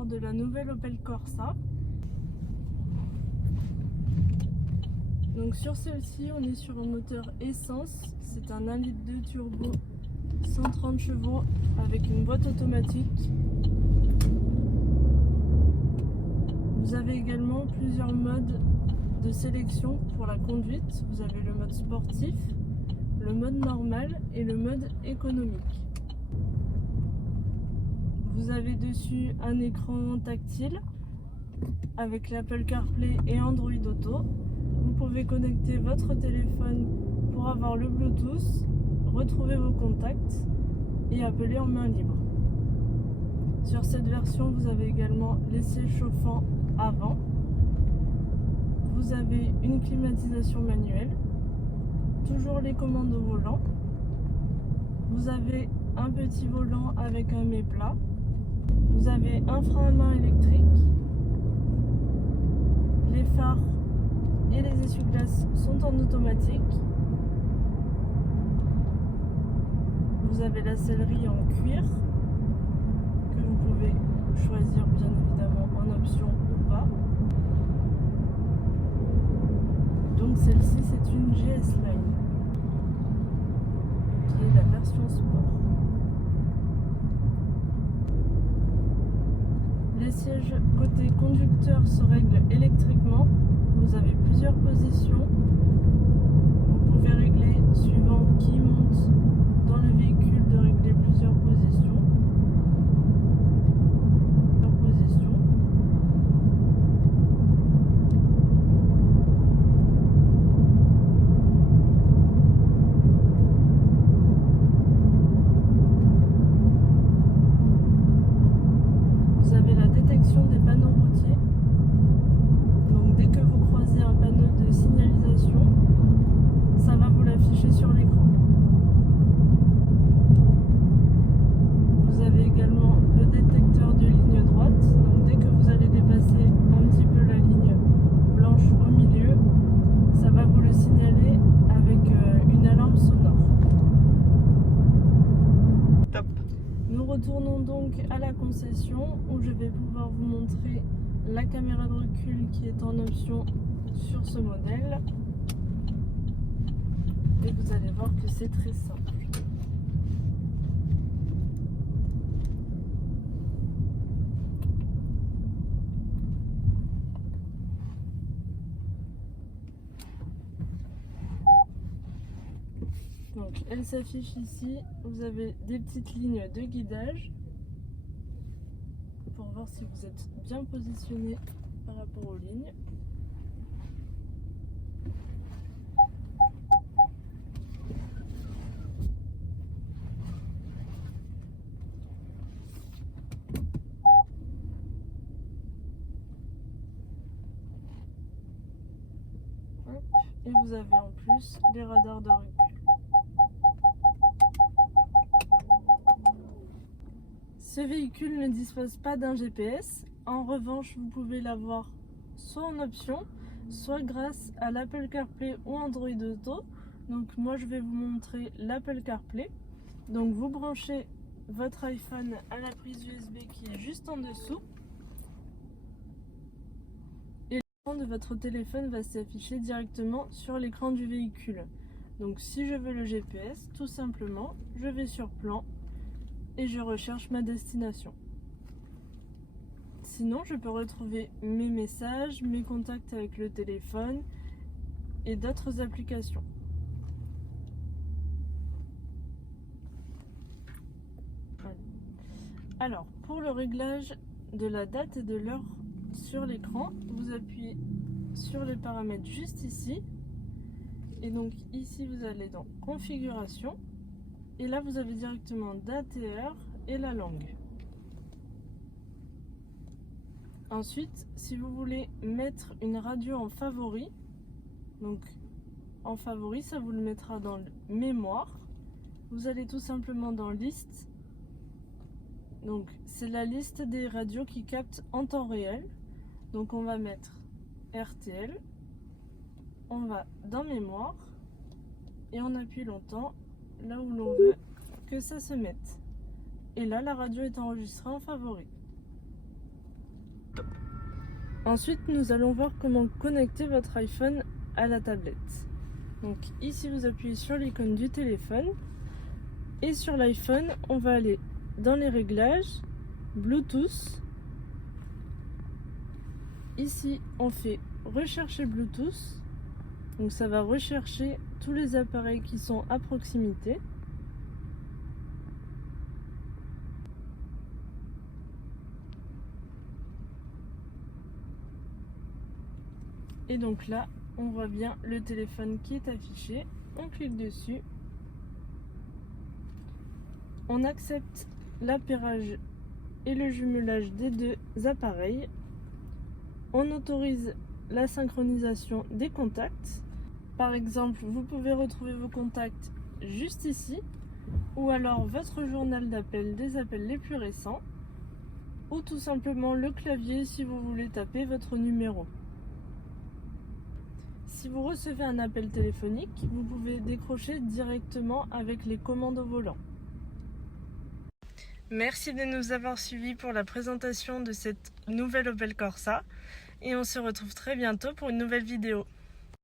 bord de la nouvelle Opel Corsa. Donc sur celle-ci, on est sur un moteur essence. C'est un 1,2 litre turbo, 130 chevaux avec une boîte automatique. Vous avez également plusieurs modes de sélection pour la conduite. Vous avez le mode sportif, le mode normal et le mode économique. Vous avez dessus un écran tactile avec l'Apple CarPlay et Android Auto. Vous pouvez connecter votre téléphone pour avoir le Bluetooth, retrouver vos contacts et appeler en main libre. Sur cette version, vous avez également les sièges chauffants avant. Vous avez une climatisation manuelle, toujours les commandes au volant. Vous avez un petit volant avec un mets plat. Vous avez un frein à main électrique. Les phares et les essuie-glaces sont en automatique. Vous avez la sellerie en cuir que vous pouvez choisir bien évidemment en option ou pas. Donc celle-ci c'est une GS Line qui est la version sport. Les sièges côté conducteur se règlent électriquement. Vous avez plusieurs positions. Vous pouvez régler suivant qui monte dans le véhicule de régler plusieurs positions. Vous avez la détection des panneaux routiers. Donc dès que vous croisez un panneau de signalisation, ça va vous l'afficher sur l'écran. Vous avez également le détecteur de ligne droite. Donc dès que vous allez dépasser un petit peu la ligne blanche au milieu, ça va vous le signaler avec une alarme sonore. Top. Nous retournons donc à la concession où je vais pouvoir vous montrer la caméra de recul qui est en option sur ce modèle. Et vous allez voir que c'est très simple. Donc elle s'affiche ici, vous avez des petites lignes de guidage pour voir si vous êtes bien positionné par rapport aux lignes. Hop. Et vous avez en plus les radars de recul. Ce véhicule ne dispose pas d'un GPS. En revanche, vous pouvez l'avoir soit en option, soit grâce à l'Apple CarPlay ou Android Auto. Donc moi, je vais vous montrer l'Apple CarPlay. Donc vous branchez votre iPhone à la prise USB qui est juste en dessous. Et l'écran de votre téléphone va s'afficher directement sur l'écran du véhicule. Donc si je veux le GPS, tout simplement, je vais sur Plan et je recherche ma destination. Sinon, je peux retrouver mes messages, mes contacts avec le téléphone et d'autres applications. Voilà. Alors, pour le réglage de la date et de l'heure sur l'écran, vous appuyez sur les paramètres juste ici. Et donc ici, vous allez dans Configuration. Et là, vous avez directement date et heure et la langue. Ensuite, si vous voulez mettre une radio en favori, donc en favori, ça vous le mettra dans le mémoire. Vous allez tout simplement dans Liste. Donc, c'est la liste des radios qui captent en temps réel. Donc, on va mettre RTL. On va dans mémoire et on appuie longtemps là où l'on veut que ça se mette. Et là, la radio est enregistrée en favori. Ensuite, nous allons voir comment connecter votre iPhone à la tablette. Donc ici, vous appuyez sur l'icône du téléphone et sur l'iPhone, on va aller dans les réglages, Bluetooth. Ici, on fait rechercher Bluetooth. Donc ça va rechercher tous les appareils qui sont à proximité. Et donc là, on voit bien le téléphone qui est affiché. On clique dessus. On accepte l'appairage et le jumelage des deux appareils. On autorise la synchronisation des contacts. Par exemple, vous pouvez retrouver vos contacts juste ici, ou alors votre journal d'appel des appels les plus récents, ou tout simplement le clavier si vous voulez taper votre numéro. Si vous recevez un appel téléphonique, vous pouvez décrocher directement avec les commandes au volant. Merci de nous avoir suivis pour la présentation de cette nouvelle Opel Corsa et on se retrouve très bientôt pour une nouvelle vidéo.